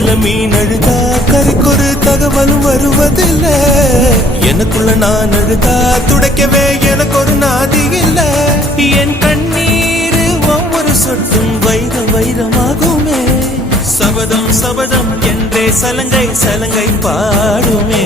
கரையில மீன் அழுதா கரைக்கொரு தகவலும் வருவதில்லை. எனக்குள்ள நான் அழுதா துடைக்கவே எனக்கு ஒரு நாதி இல்லை. என் கண்ணீர் ஒவ்வொரு சொட்டும் வைரம் வைரமாகுமே. சபதம் சபதம் என்றே சலங்கை சலங்கை பாடுமே.